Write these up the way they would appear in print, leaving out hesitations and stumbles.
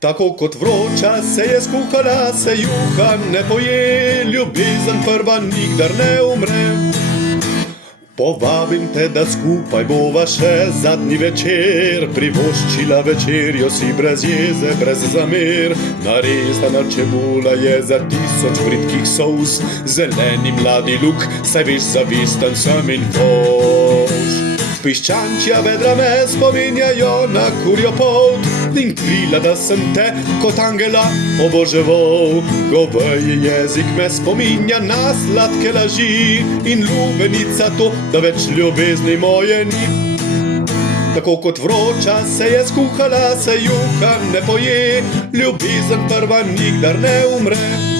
Tako kot vroča se je skuhala, se juha ne poje, ljubezen prva nikdar ne umre. Povabim te, da skupaj bova še zadnji večer, privoščila večerjo si brez jeze, brez zamer. Narezana čebula je za 1000 bridkih solz, zeleni mladi luk, saj veš, zavisten sem in voš. Piščančja vedra me spominjajo na kurjo polt in krila, da sem te kot angela oboževal. Goveji jezik me spominja na sladke laži in lubenica to, da več ljubezni moje ni. Tako kot vroča se je skuhala, se juha ne poje, ljubezen prva nikdar ne umre.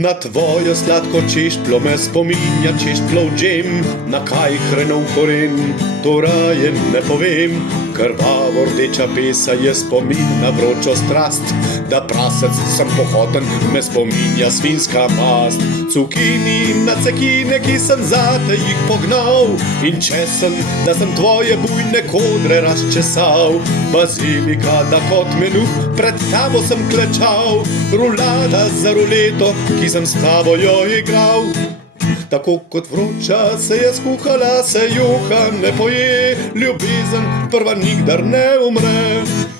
Na tvojo sladko češtlo me spominja češtlo v džem, na kaj hrenov koren, to raje ne povem. Krvavo rdeča pesa je spomin na vročo strast, da prasec sem pohoten, me spominja svinjska mast. Cukini na cekine, ki sem zate jih pognal, in česen, da sem tvoje bujne kodre razčesal. Bazilika, da kot menu pred tabo sem klečal, rulada za ruleto, ki sem s tabo jo igral. Tako kot vroča se je skuhala, se juha ne poje, ljubezen prva nikdar ne umre.